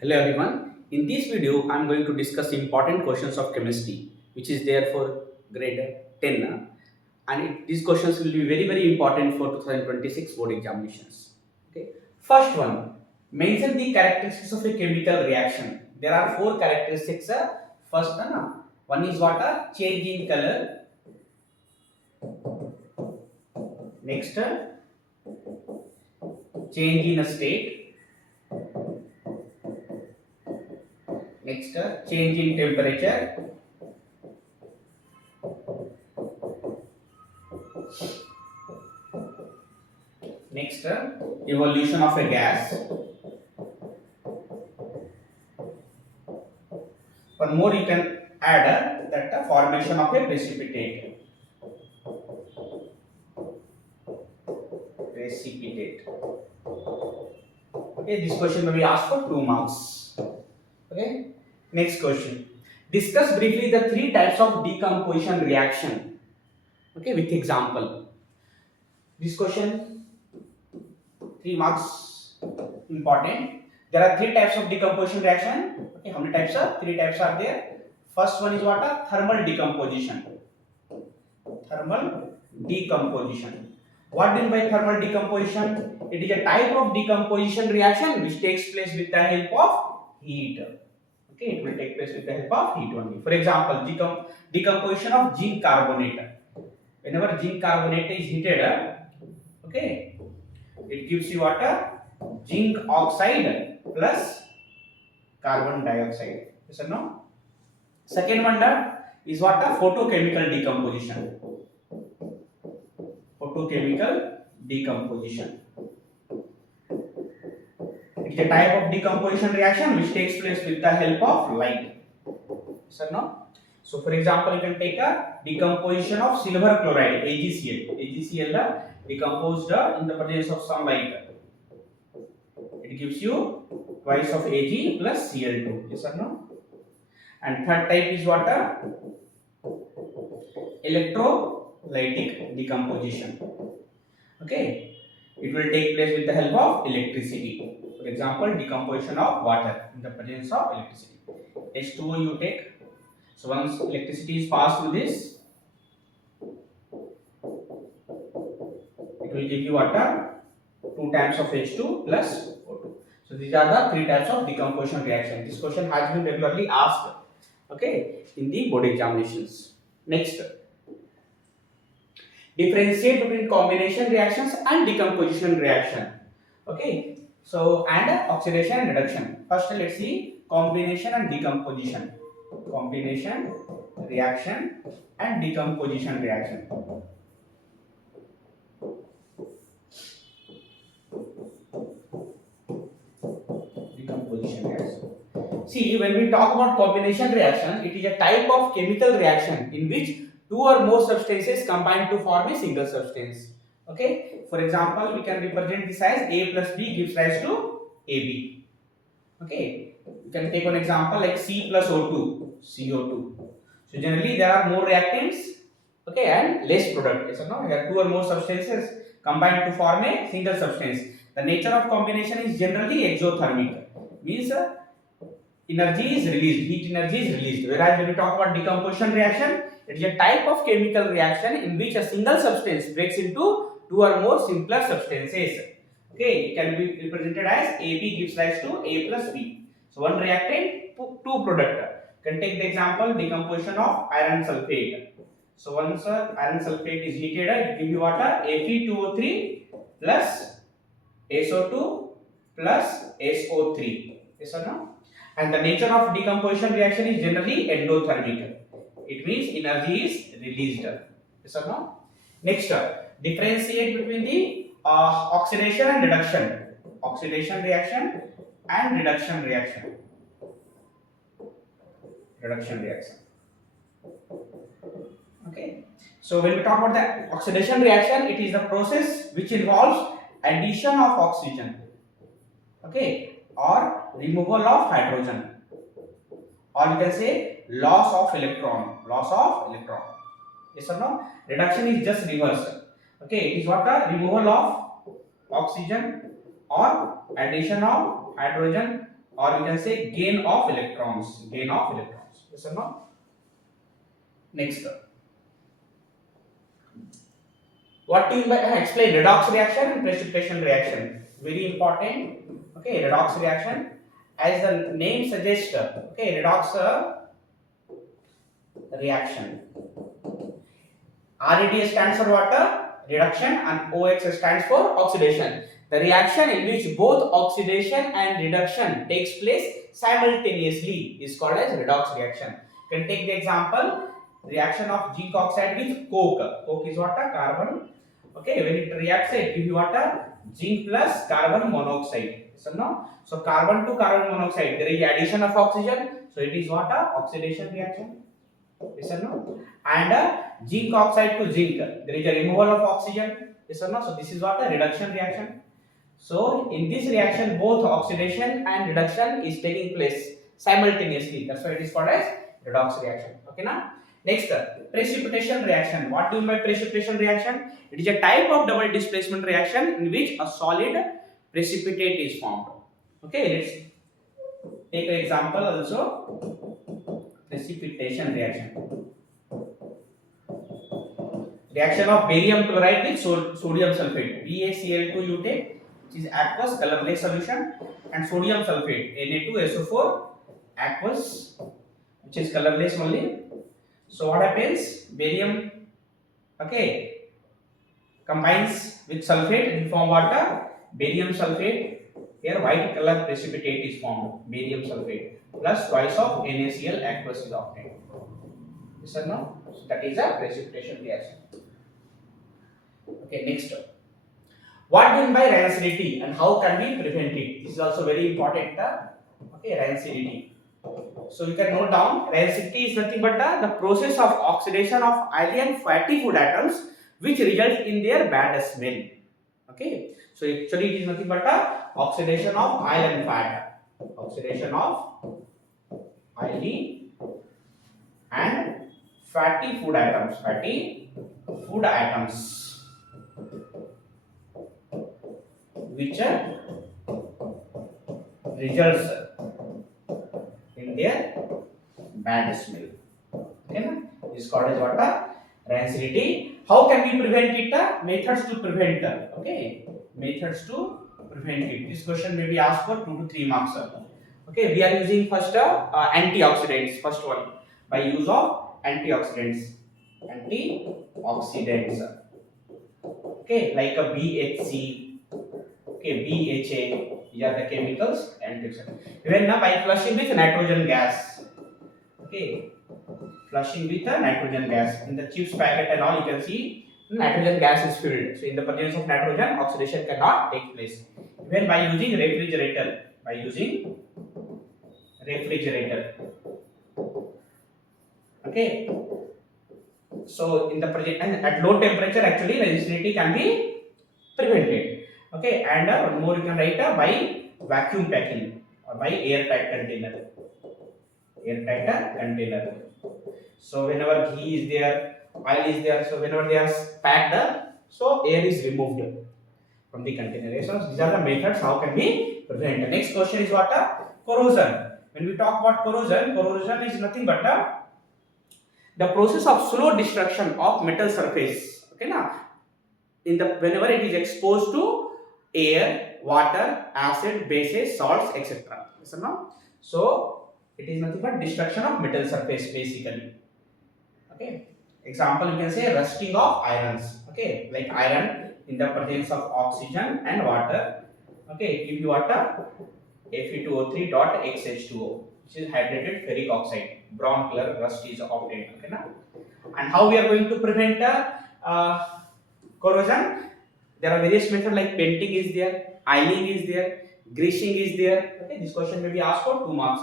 Hello everyone. In this video, I am going to discuss important questions of chemistry, which is there for grade 10, these questions will be very important for 2026 board examinations. Okay. First one, mention the characteristics of a chemical reaction. There are four characteristics. First one is what? Change in color. Next, change in state. Next, change in temperature. Next, evolution of a gas. One more you can add that formation of a precipitate. Precipitate. Okay, this question may be asked for 2 marks. Okay. Next question. Discuss briefly the three types of decomposition reaction. Okay, with example. This question 3 marks important. There are three types of decomposition reaction. Okay, how many types are? Three types are there. First one is what? Thermal decomposition. Thermal decomposition. What do you mean by thermal decomposition? It is a type of decomposition reaction which takes place with the help of heat. Okay, it will take place with the help of heat only. For example, decomposition of zinc carbonate. Whenever zinc carbonate is heated, okay, it gives you water, zinc oxide plus carbon dioxide. Yes or no? Second one is what? Photochemical decomposition. Photochemical decomposition. It is a type of decomposition reaction which takes place with the help of light. Yes or no? So, for example, you can take a decomposition of silver chloride, AgCl. AgCl decomposed in the presence of sunlight. It gives you twice of Ag plus Cl2. Yes or no? And third type is what? Electrolytic decomposition. Okay, it will take place with the help of electricity. For example, decomposition of water in the presence of electricity. H2O you take. So once electricity is passed through this, it will give you water 2 times of H2 plus O2. So these are the three types of decomposition reaction. This question has been regularly asked, okay, in the board examinations. Next, differentiate between combination reactions and decomposition reaction. Okay, so and oxidation and reduction. First, let's see combination and decomposition. Combination reaction and decomposition reaction. Decomposition reaction. See, when we talk about combination reaction, it is a type of chemical reaction in which two or more substances combine to form a single substance. Okay, for example, we can represent this as A plus B gives rise to AB. Okay, you can take one example like C plus O2, CO2. So generally there are more reactants, okay, and less product. Yes or no? There are two or more substances combined to form a single substance. The nature of combination is generally exothermic, means energy is released, heat energy is released. Whereas when we talk about decomposition reaction, it is a type of chemical reaction in which a single substance breaks into two or more simpler substances. Okay, it can be represented as AB gives rise to A plus B. So one reactant, two product. Can take the example decomposition of iron sulfate. So once iron sulfate is heated, it gives you water Fe2O3 plus SO2 plus SO3. Yes or no? And the nature of decomposition reaction is generally endothermic. It means energy is released. Yes or no? Next, differentiate between the oxidation and reduction. Oxidation reaction and reduction reaction. Reduction reaction. Okay. So when we talk about the oxidation reaction, it is the process which involves addition of oxygen, okay, or removal of hydrogen, or you can say loss of electron. Loss of electron. Yes or no? Reduction is just reverse. Okay, it is what? The removal of oxygen or addition of hydrogen or we can say gain of electrons. Gain of electrons. Yes or no? Next. What do you mean by explain redox reaction and precipitation reaction? Very important. Okay, redox reaction. As the name suggests, okay, redox reaction. RED stands for water reduction and OX stands for oxidation. The reaction in which both oxidation and reduction takes place simultaneously is called as redox reaction. You can take the example reaction of zinc oxide with coke. Coke is what? Carbon. Okay, when it reacts, it gives you what? Zinc plus carbon monoxide. So no. So carbon to carbon monoxide, there is addition of oxygen. So it is what? Oxidation reaction. Yes or no? And zinc oxide to zinc, there is a removal of oxygen. Yes or no? So this is what a reduction reaction. So in this reaction, both oxidation and reduction is taking place simultaneously. That's why it is called as redox reaction. Okay, now next precipitation reaction. What do you mean by precipitation reaction? It is a type of double displacement reaction in which a solid precipitate is formed. Okay, let's take an example also. Precipitation reaction. Reaction of barium chloride with sodium sulfate. BaCl2 you take, which is aqueous colorless solution, and sodium sulfate Na2SO4 aqueous, which is colorless only. So what happens? Barium, okay, combines with sulfate and form water. Barium sulfate. Here white color precipitate is formed. Barium sulfate plus twice of NaCl aqueous is obtained. Yes or no? So that is a precipitation reaction. Okay, next. What do you mean by rancidity and how can we prevent it? This is also very important. Okay, rancidity. So you can note down rancidity is nothing but the process of oxidation of oily and fatty food atoms which results in their bad smell. Okay, so actually it is nothing but oxidation of oil and fat. Oxidation of oily and fatty food atoms. Fatty food atoms which results in their bad smell. Okay, this is called as what? Rancidity. How can we prevent it? Methods to prevent. Okay, methods to prevent it. This question may be asked for 2 to 3 marks. Okay, we are using first antioxidants. First one by use of antioxidants. Antioxidants. Okay, like a BHC. Okay, BHA. These are the chemicals antioxidants. Even now by flushing with nitrogen gas. Okay, flushing with a nitrogen gas in the chips packet and all, you can see nitrogen gas is filled. So in the presence of nitrogen, oxidation cannot take place. Even by using refrigerator. By using refrigerator. Okay. So in the present and at low temperature, actually rancidity can be prevented. Okay, and one more you can write by vacuum packing or by airtight container. Airtight container. So whenever ghee is there, oil is there, so whenever they are packed, so air is removed from the container. So these are the methods how can we prevent. The next question is what? Corrosion. When we talk about corrosion, corrosion is nothing but the process of slow destruction of metal surface. Okay, now in the whenever it is exposed to air, water, acid, bases, salts, etc. Yes or no? So it is nothing but destruction of metal surface basically. Okay, example you can say rusting of irons. Okay, like iron in the presence of oxygen and water. Okay, give you water Fe2O3 dot XH2O, which is hydrated ferric oxide. Brown color rust is obtained. Okay, na? And how we are going to prevent corrosion? There are various methods like painting is there, oiling is there, greasing is there. Okay, this question may be asked for 2 marks.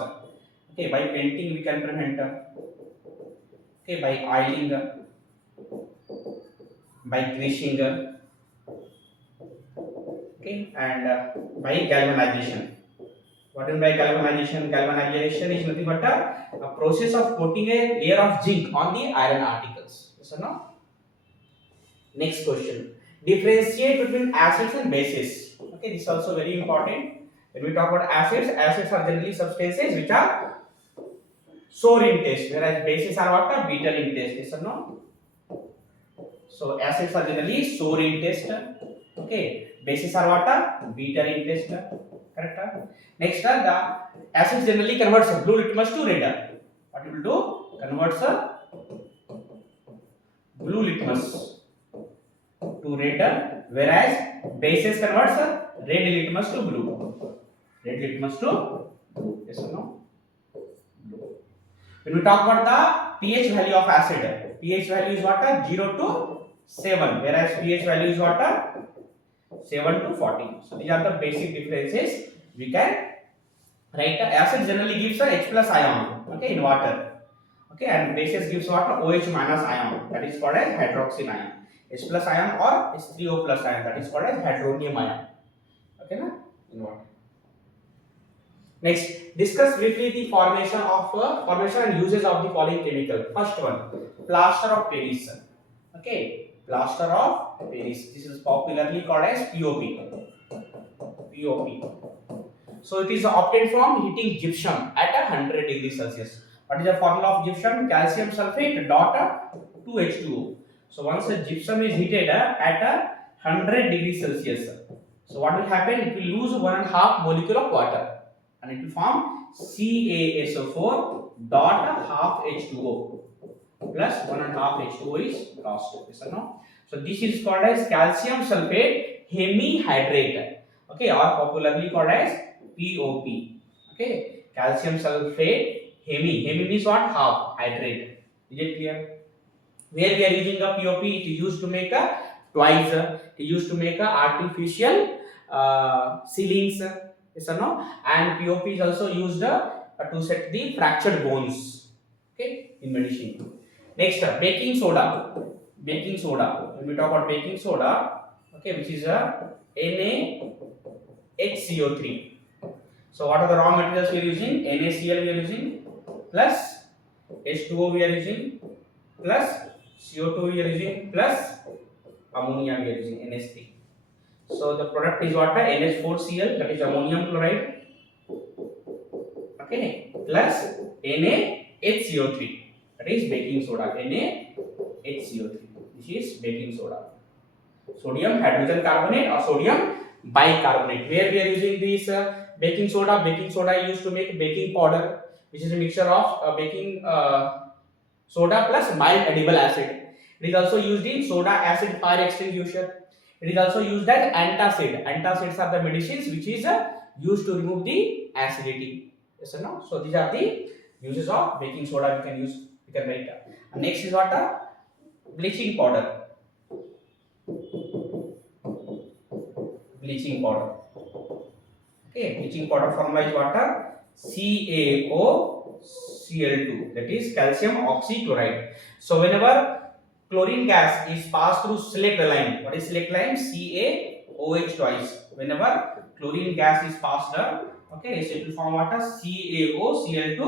Okay, by painting we can prevent. Okay, by oiling, by greasing, okay, and by galvanization. What is by galvanization? Galvanization is nothing but a process of coating a layer of zinc on the iron articles. Yes or no? Next question. Differentiate between acids and bases. Okay, this is also very important. When we talk about acids, acids are generally substances which are sour in taste, whereas bases are what? Bitter in taste. Yes or no? So acids are generally sour in taste. Okay. Bases are what? Bitter in taste. Correct? Next, the acids generally converts blue litmus to red. What it will do? Converts blue litmus to red, whereas bases converts red litmus to blue. Red litmus to blue. Yes or no? Blue. When we talk about the pH value of acid, pH value is what? 0 to 7, whereas pH value is what? 7 to 40. So these are the basic differences. We can write. Acid generally gives a H plus ion, okay, in water. Okay, and bases gives what? OH minus ion, that is called as hydroxyl ion. H plus ion or H3O plus ion, that is called as hydronium ion. Okay, na? In water. Next, discuss briefly the formation and uses of the following chemical. First one, plaster of Paris. Okay, plaster of Paris. This is popularly called as POP. POP. So it is obtained from heating gypsum at 100 degrees Celsius. What is the formula of gypsum? Calcium sulfate dot 2H2O. So once the gypsum is heated at 100 degrees Celsius, so what will happen? It will lose 1.5 molecule of water, and it will form CaSO4 dot half H2O plus 1.5 H2O is lost. Yes or no? So this is called as calcium sulfate hemihydrate. Okay, or popularly called as POP. Okay, calcium sulfate hemi means what? Half hydrate. Is it clear? Where we are using a POP, it is used to make a twice. It is used to make a artificial ceilings. Yes or no? And POP is also used to set the fractured bones. Okay, in medicine. Next, baking soda. Baking soda. When we talk about baking soda, okay, which is a NaHCO3. So what are the raw materials we are using? NaCl we are using, plus H2O we are using, plus CO2 we are using, plus ammonia we are using, NH3. So the product is what? NH4Cl, that is ammonium chloride, okay, plus NaHCO3, that is baking soda. NaHCO3, this is baking soda. Sodium hydrogen carbonate or sodium bicarbonate. Where we are using this baking soda? Baking soda used to make baking powder, which is a mixture of baking soda plus mild edible acid. It is also used in soda acid fire extinguisher. It is also used as antacid. Antacids are the medicines which is used to remove the acidity. Yes or no? So these are the uses of baking soda. We can use. We can write. And next is what? Bleaching powder. Bleaching powder. Okay, bleaching powder formula is what? CaOCl2, that is calcium oxychloride. So whenever chlorine gas is passed through select line, what is select line? CaOH twice. Whenever chlorine gas is passed, okay, so it will form what? CaOCl2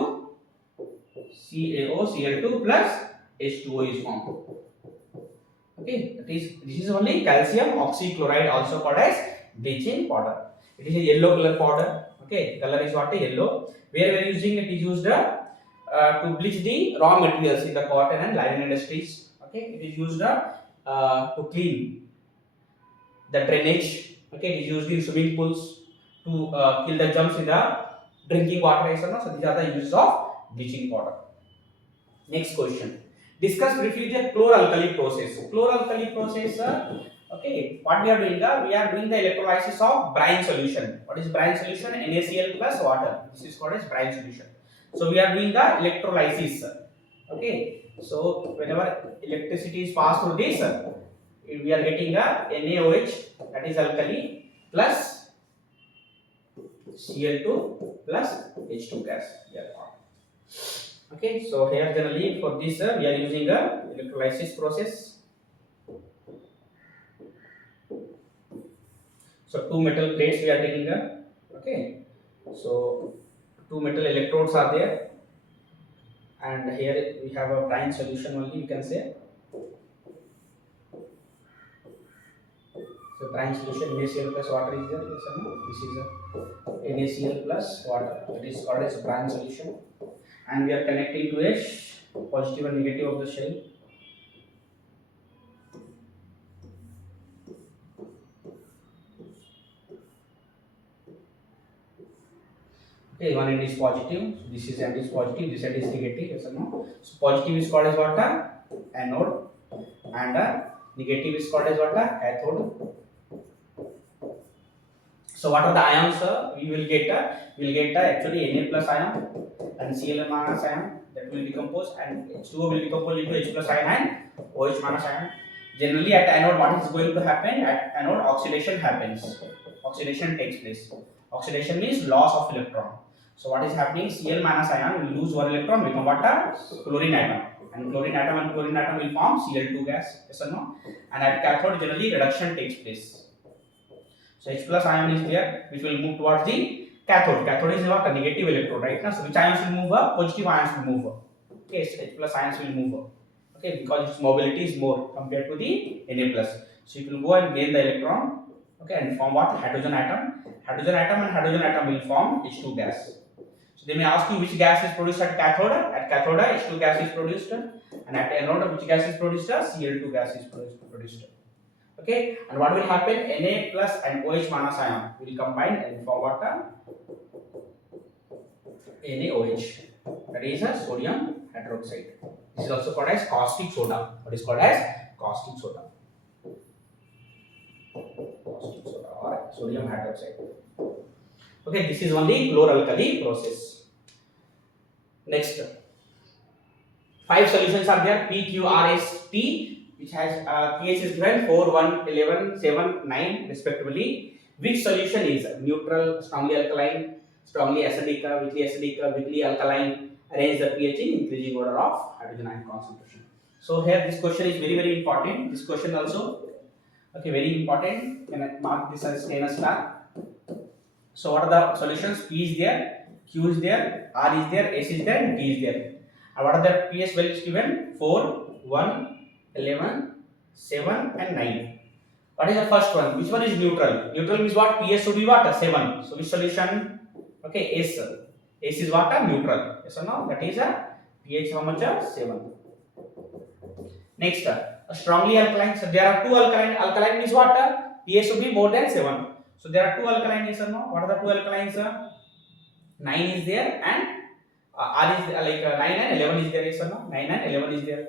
plus H2O is formed. Okay, this is only calcium oxychloride, also called as bleaching powder. It is a yellow color powder. Okay, color is what? Yellow. Where we are using it is used to bleach the raw materials in the cotton and linen industries. Okay, it is used to clean the drainage. Okay, it is used in swimming pools to kill the germs in the drinking water. So these are the uses of bleaching powder. Next question. Discuss briefly the chloralkali process. Chloralkali process. Okay, what we are doing? We are doing the electrolysis of brine solution. What is brine solution? NaCl plus water. This is called as brine solution. So we are doing the electrolysis. Okay, so whenever electricity is passed through this, we are getting a NaOH, that is alkali, plus Cl2 plus H2 gas. Okay, so here generally for this we are using a electrolysis process. So two metal plates we are taking okay, so two metal electrodes are there, and here we have a brine solution only, you can say. So The brine solution NaCl plus water is there. Yes or no? This is a NaCl plus water. It is called as brine solution, and we are connecting to a positive and negative of the shell. Okay, one end is positive, so this is end is positive, this end is negative. Yes or no? So positive is called as what? Anode, and negative is called as what? Cathode. So what are the ions? We will get actually Na plus ion and Cl minus ion that will decompose, and H2O will decompose into H plus ion and OH minus ion. Generally at anode, what is going to happen? At anode, oxidation happens. Oxidation takes place. Oxidation means loss of electron. So what is happening? Cl minus ion will lose one electron, become what? Chlorine atom. And chlorine atom will form Cl2 gas. Yes or no? And at cathode, generally reduction takes place. So H plus ion is there, which will move towards the cathode. Cathode is what? A negative electrode, right? Now, so which ions will move up? Positive ions will move up. Okay, so H plus ions will move up. Okay, because its mobility is more compared to the Na plus. So it will go and gain the electron. Okay, and form what? Hydrogen atom. Hydrogen atom and hydrogen atom will form H2 gas. So they may ask you which gas is produced at cathode. At cathode, H2 gas is produced, and at anode, which gas is produced? Cl2 gas is produced. Okay, and what will happen? Na plus and OH minus ion will combine and form what? NaOH. That is a sodium hydroxide. This is also called as caustic soda. What is called as caustic soda? Caustic soda or sodium hydroxide. Okay, this is only chloralkali process. Next, 5 solutions are there. PQRST, which has pH is given 4, 1, 11, 7, 9 respectively. Which solution is neutral, strongly alkaline, strongly acidic, weakly alkaline? Arrange the pH in increasing order of hydrogen ion concentration. So here this question is very important. This question also, okay, very important. Can I mark this as 10 star? So what are the solutions? P is there, Q is there, R is there, S is there, and D is there. And what are the pH values given? 4, 1, 11, 7 and 9. What is the first one? Which one is neutral? Neutral means what? pH should be what? 7. So which solution? Okay, S. S is what? Neutral. Yes or no? That is a pH how much? 7. Next, strongly alkaline. So there are two alkaline. Alkaline means what? pH should be more than 7. So there are two alkaline. Yes or no? What are the two alkalines? 9 is there and R is like 9 and 11 is there. Yes or no? 9 and 11 is there.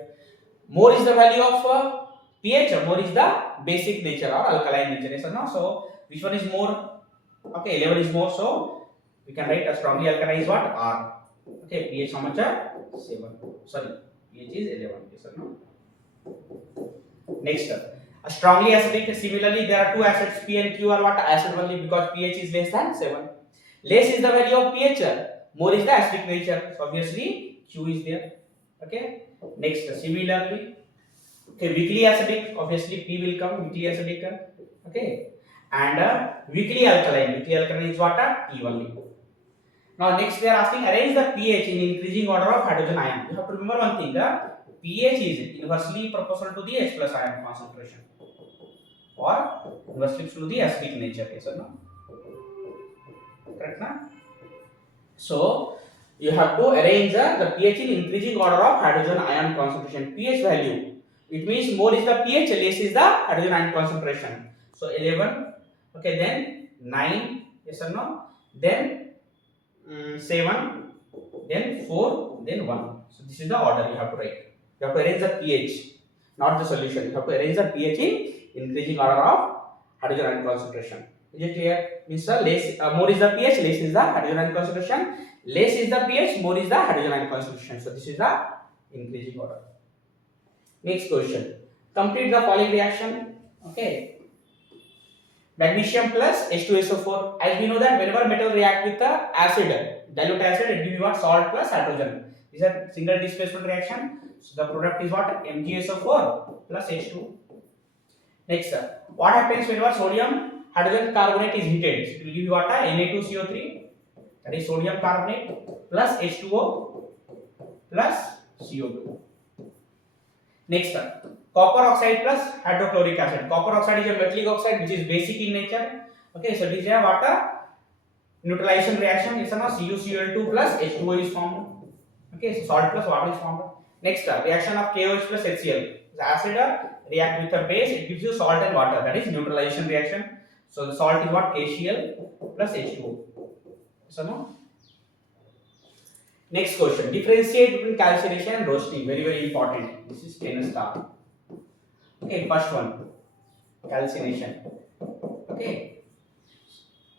More is the value of pH, more is the basic nature or alkaline nature. Yes or no? So which one is more? Okay, 11 is more. So we can write a strongly alkaline is what? R. Okay, pH how much? 7. Sorry, pH is 11. Yes or no? Next, a strongly acidic. Similarly, there are two acids P and Q are what? Acid only because pH is less than 7. Less is the value of pH, more is the acidic nature. So obviously Q is there. Okay. Next, similarly, okay, weakly acidic, obviously P will come, weakly acidic, okay, and weakly alkaline. Weakly alkaline is what? P only. Now next they are asking arrange the pH in increasing order of hydrogen ion. You have to remember one thing: pH is inversely proportional to the H plus ion concentration, or inversely to the acidic nature. Yes or no? Correct, na? So you have to arrange the pH in increasing order of hydrogen ion concentration. pH value. It means more is the pH, less is the hydrogen ion concentration. So 11, okay, then 9, yes or no? Then 7, then 4, then 1. So this is the order you have to write. You have to arrange the pH, not the solution. You have to arrange the pH in increasing order of hydrogen ion concentration. Is it clear? Means more is the pH, less is the hydrogen ion concentration. Less is the pH, more is the hydrogen ion concentration. So this is the increasing order. Next question. Complete the following reaction. Okay. Magnesium plus H2SO4. As we know that whenever metal react with the acid, dilute acid, it will be what? Salt plus hydrogen. These are single displacement reaction. So the product is what? MgSO4 plus H2. Next, what happens whenever sodium hydrogen carbonate is heated? It will give you what? Na2CO3. That is sodium carbonate plus H2O plus CO2. Next, Copper oxide plus hydrochloric acid. Copper oxide is a metallic oxide which is basic in nature. Okay, so this is a water neutralization reaction. It's a CuCl2 plus H2O is formed. Okay, so salt plus water is formed. Next, reaction of KOH plus HCl. The acid react with a base, it gives you salt and water. That is neutralization reaction. So the salt is what? KCl plus H2O. So no. Next question. Differentiate between calcination and roasting. Very, very important. This is 10 star. Okay, first one. Calcination. Okay.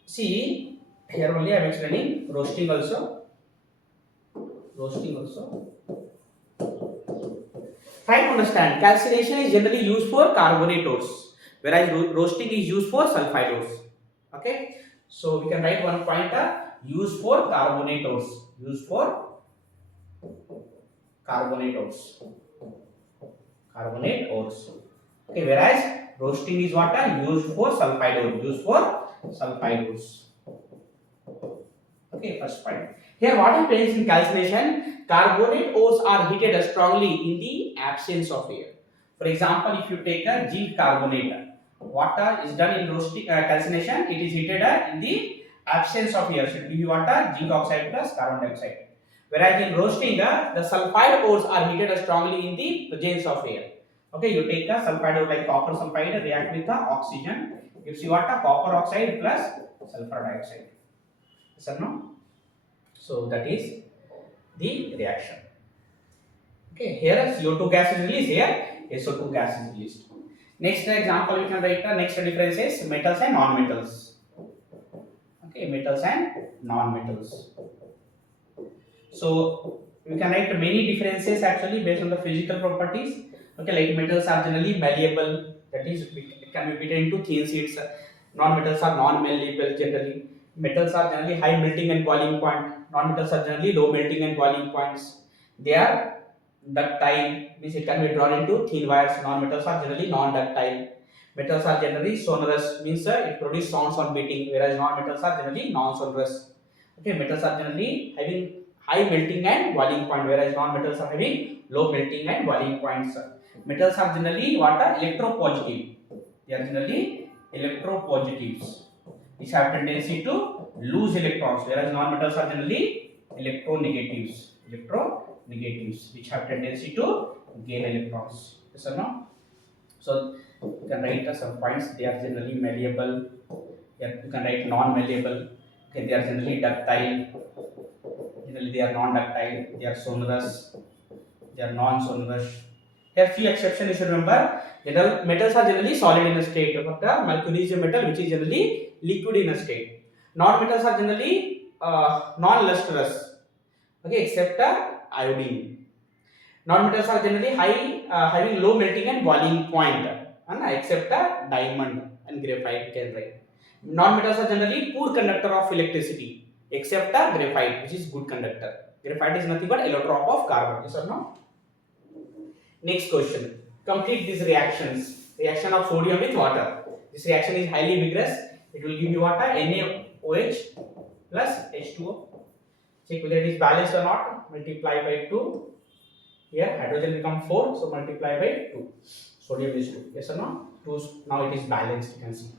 See, here only I am explaining roasting also. Roasting also. Try to understand. Calcination is generally used for carbonate ores, whereas roasting is used for sulfide ores. Okay. So we can write one pointer. Used for carbonate ores. Used for carbonate ores. Carbonate ores. Okay, whereas roasting is what are used for sulfide ore. Used for sulfide ores. Okay, first point. Here, what happens in calcination? Carbonate ores are heated strongly in the absence of air. For example, if you take a zinc carbonate, what is done in roasting calcination? It is heated in the absence of air. So it will be what? Zinc oxide plus carbon dioxide. Whereas in roasting, the sulfide ores are heated strongly in the presence of air. Okay, you take a sulfide ore like copper sulfide, react with the oxygen, gives you what? Copper oxide plus sulfur dioxide. Yes or no? So that is the reaction. Okay, here CO2 gas is released, here SO2 gas is released. Next example we can write the next difference is metals and non-metals. Okay, metals and non-metals. So we can write many differences actually based on the physical properties. Okay, like metals are generally malleable, that is it can be beaten into thin sheets. Non-metals are non-malleable generally. Metals are generally high melting and boiling point. Non-metals are generally low melting and boiling points. They are ductile, means it can be drawn into thin wires. Non-metals are generally non-ductile. Metals are generally sonorous, means it produces sounds on beating, whereas non-metals are generally non-sonorous. Okay, metals are generally having high melting and boiling point, whereas non-metals are having low melting and boiling points. Metals are generally what are electropositive. They are generally electropositives, which have tendency to lose electrons, whereas non-metals are generally electronegatives. Electronegatives, which have tendency to gain electrons. Yes or no? So you can write some points. They are generally malleable. You can write non-malleable. Okay, they are generally ductile. Generally, they are non-ductile. They are sonorous. They are non-sonorous. Here, few exceptions you should remember. Metals are generally solid in a state, but mercury is a metal which is generally liquid in a state. Non-metals are generally non-lustrous. Okay, except iodine. Non-metals are generally having low melting and boiling point, except diamond and graphite can write. Non-metals are generally poor conductor of electricity, except graphite, which is good conductor. Graphite is nothing but allotrope of carbon. Yes or no? Next question. Complete these reactions. Reaction of sodium with water. This reaction is highly vigorous. It will give you water NaOH plus H2O. Check whether it is balanced or not. Multiply by 2. Here hydrogen become 4, so multiply by 2. Sodium is 2. Yes or no? 2. Now it is balanced. You can see.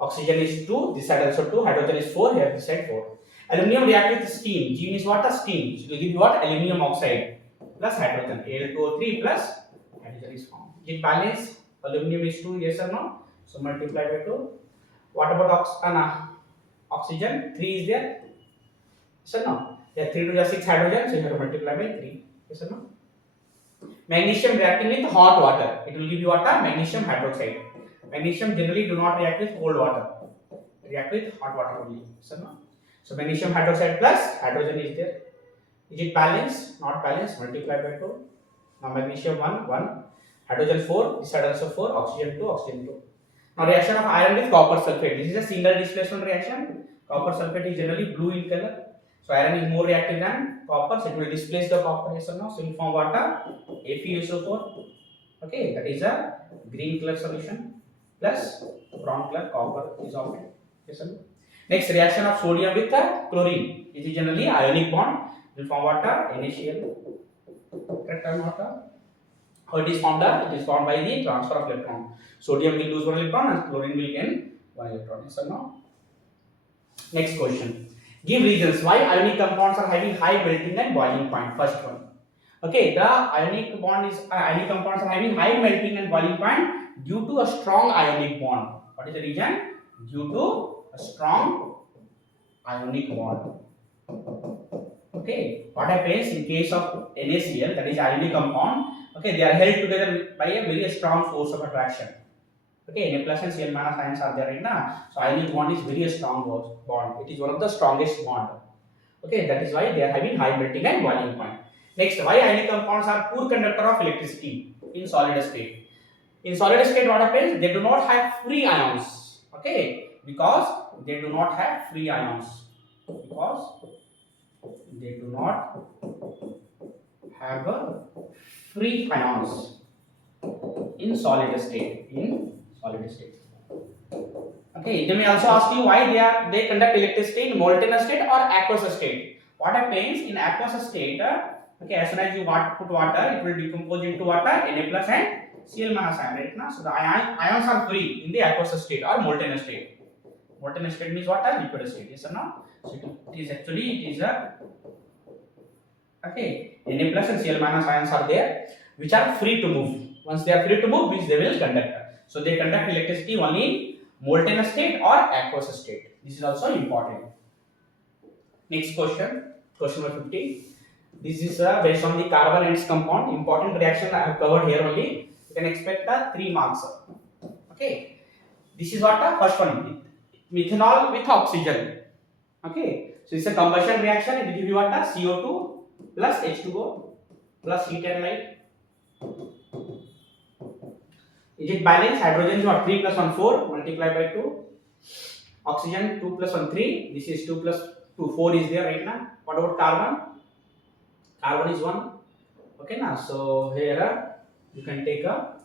Oxygen is 2. This side also 2. Hydrogen is 4. Here this side 4. Aluminum react with steam. G means what? A steam. So it will give you what? Aluminum oxide plus hydrogen. Al2O3 plus hydrogen is formed. It balance. Aluminum is 2. Yes or no? So multiply by 2. What about oxygen? 3 is there. Yes or no? Here 3 to 6 hydrogen. So you have to multiply by 3. Yes or no? Magnesium reacting with hot water. It will give you water, magnesium hydroxide. Magnesium generally do not react with cold water. React with hot water only. Yes or no? So magnesium hydroxide plus hydrogen is there. Is it balanced? Not balanced. Multiply by 2. Now magnesium 1. Hydrogen 4. This side also 4. Oxygen 2. Oxygen 2. Now reaction of iron with copper sulfate. This is a single displacement reaction. Copper sulfate is generally blue in color. So iron is more reactive than copper, so it will displace the copper. Yes or no? So it will form water FeSO4. Okay, that is a green color solution plus brown color copper is obtained. Yes or no? Next reaction of sodium with chlorine. This is generally ionic bond. It will form water NaCl. Correct or not? How it is formed? It is formed by the transfer of electron. Sodium will lose one electron and chlorine will gain one electron. Yes or no? Next question. Give reasons why ionic compounds are having high melting and boiling point. First one. Okay, the ionic compounds are having high melting and boiling point due to a strong ionic bond. What is the reason? Due to a strong ionic bond. Okay, what happens in case of NaCl, that is ionic compound? Okay, they are held together by a very strong force of attraction. Okay, Na plus and Cl minus ions are there right now. So ionic bond is very strong bond. It is one of the strongest bond. Okay, that is why they are having high melting and boiling point. Next, why ionic compounds are poor conductor of electricity in solid state? In solid state, what happens? They do not have free ions. Okay, because they do not have free ions. Because they do not have a free ions in solid state. Okay, they may also ask you why they conduct electricity in molten state or aqueous state. What happens in aqueous state? Okay, as soon as you put water, it will decompose into water, Na plus and Cl minus ion, right? Now, so the ions are free in the aqueous state or molten state. Molten state means water, liquid state, yes or no? So it is a okay. Na plus and Cl minus ions are there, which are free to move. Once they are free to move, means they will conduct. So they conduct electricity only in molten state or aqueous state. This is also important. Next question, question number 50. This is based on the carbon and its compound. Important reaction I have covered here only. You can expect 3 marks. Okay. This is what the first one. Methanol with oxygen. Okay. So it's a combustion reaction. It will give you what? CO2 plus H2O plus heat and light. Is it balanced? Hydrogen is what? 3 plus 1 4 multiplied by 2. Oxygen 2 plus 1 3. This is 2 plus 2 4 is there right now. What about carbon? Carbon is 1. Okay now. So here you can take a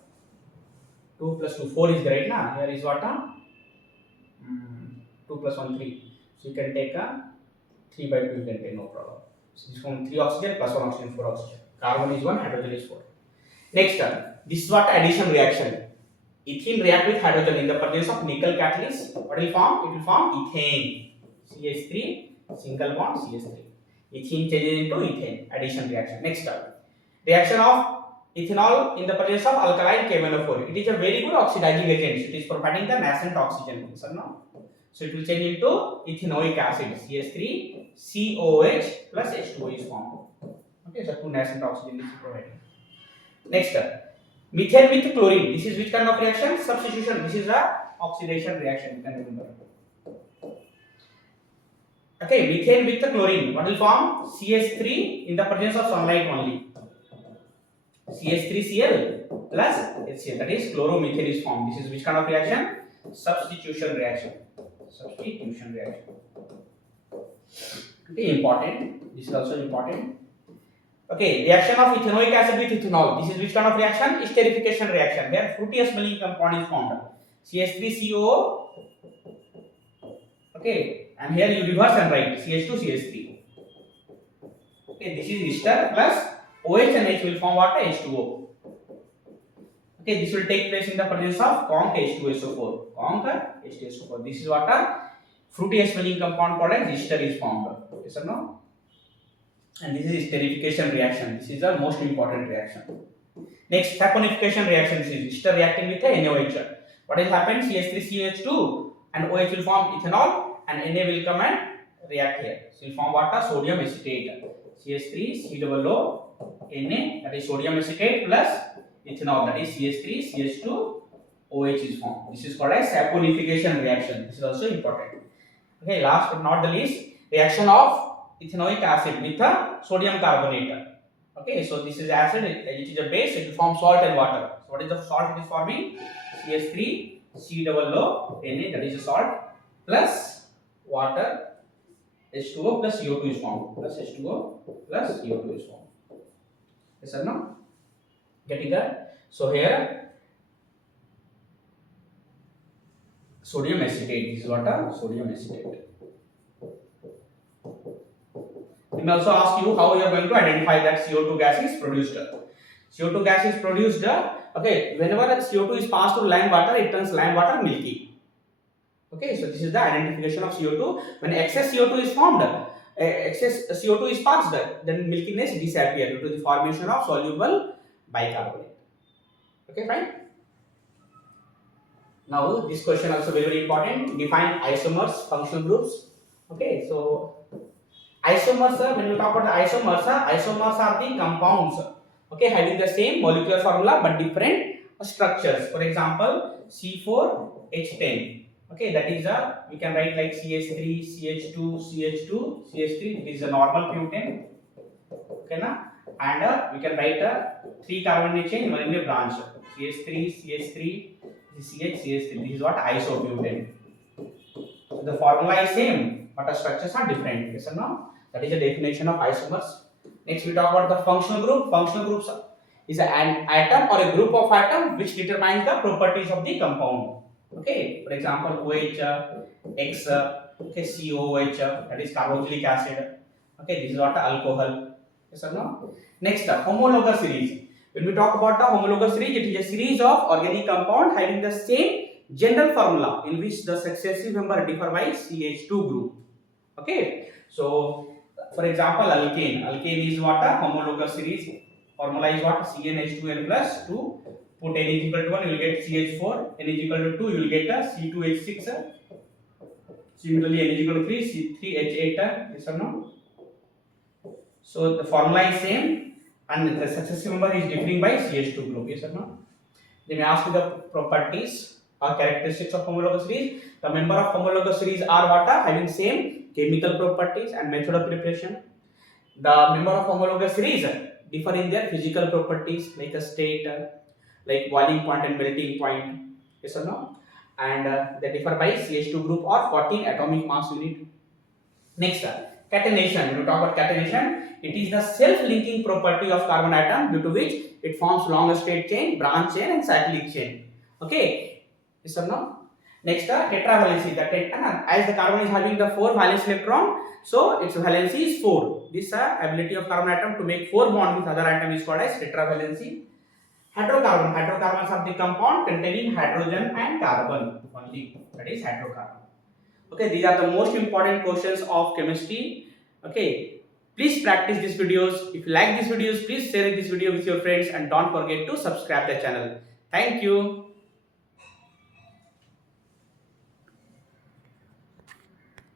2 plus 2 4 is there right now. Here is what? 2 plus 1 3. So you can take a 3 by 2 you can take, no problem. So this one 3 oxygen plus 1 oxygen 4 oxygen. Carbon is 1, hydrogen is 4. Next this is what addition reaction. Ethene react with hydrogen in the presence of nickel catalyst. What will form? It will form ethane. CH3 single bond CH3. Ethene changes into ethane. Addition reaction. Next reaction of ethanol in the presence of alkaline KMnO4. It is a very good oxidizing agent. It is providing the nascent oxygen. Yes or no? So it will change into ethanoic acid. CH3 COH plus H2O is formed. Okay, so two nascent oxygen is provided. Next methane with chlorine. This is which kind of reaction? Substitution. This is a oxidation reaction. You can remember. Okay, methane with the chlorine. What will form? CH3 in the presence of sunlight only. CH3Cl plus HCl. That is chloromethane is formed. This is which kind of reaction? Substitution reaction. Substitution reaction. Okay, important. This is also important. Okay, reaction of ethanoic acid with ethanol. This is which kind of reaction? Esterification reaction. Here fruity smelling compound is formed. CH3COO. Okay, and here you reverse and write CH2CH3. Okay, this is ester plus OH and H will form what? H2O. Okay, this will take place in the presence of conc H2SO4. Conc H2SO4. This is what a fruity smelling compound called as ester is formed. Yes or no? And this is esterification reaction. This is the most important reaction. Next, saponification reaction. This is ester reacting with a NaOH. What will happen? CH3CH2 and OH will form ethanol and Na will come and react here. So will form what? Sodium acetate. CH3COO Na, that is sodium acetate plus ethanol, that is CH3CH2OH is formed. This is called as saponification reaction. This is also important. Okay, last but not the least, reaction of ethanoic acid with a sodium carbonate. Okay, so this is acid, it is a base, it will form salt and water. So what is the salt it is forming? CH3COO Na, that is a salt, plus water, H2O plus CO2 is formed. Plus H2O plus CO2 is formed. Yes or no? Getting that? So here sodium acetate. This is what a sodium acetate. They may also ask you how you are going to identify that CO2 gas is produced. CO2 gas is produced, okay, whenever CO2 is passed through lime water, it turns lime water milky. Okay, so this is the identification of CO2. When excess CO2 is formed, excess CO2 is passed, then milkiness disappears due to the formation of soluble bicarbonate. Okay, fine. Now this question also very, very important. Define isomers, functional groups. Okay, so isomers, when you talk about the isomers, isomers are the compounds, okay, having the same molecular formula but different structures. For example, C4H10. Okay, that is a, we can write like CH3, CH2, CH2, CH3. This is a normal butane. Okay, na? And we can write a 3 carbon chain in a branch. CH3, CH3, CH, CH3. This is what isobutane. So the formula is same, but the structures are different. Yes or no? That is the definition of isomers. Next, we talk about the functional group. Functional groups is an atom or a group of atoms which determines the properties of the compound. Okay, for example, OH, X, okay, COOH, that is carboxylic acid. Okay, this is what alcohol. Yes or no? Next, homologous series. When we talk about the homologous series, it is a series of organic compound having the same general formula in which the successive member differ by CH2 group. Okay, so for example, alkane. Alkane is what a homologous series. Formula is what? CnH2n plus 2. Put n is equal to 1, you will get CH4. N is equal to 2, you will get a C2H6. Similarly, n is equal to 3, C3H8. Yes or no? So the formula is same and the successive member is differing by CH2 group. Yes or no? They may ask you the properties or characteristics of homologous series. The member of homologous series are what are having same chemical properties and method of preparation. The member of homologous series differ in their physical properties like a state, like boiling point and melting point. Yes or no? And they differ by CH2 group or 14 atomic mass unit. Next, catenation. When we talk about catenation, it is the self-linking property of carbon atom due to which it forms long straight chain, branch chain and cyclic chain. Okay, yes or no? Next, tetravalency. As the carbon is having the 4 valence electron, so its valency is 4. This ability of carbon atom to make 4 bonds with other atom is called as tetravalency. Hydrocarbon. Hydrocarbons are the compound containing hydrogen and carbon only. That is hydrocarbon. Okay, these are the most important questions of chemistry. Okay, please practice these videos. If you like these videos, please share this video with your friends and don't forget to subscribe the channel. Thank you.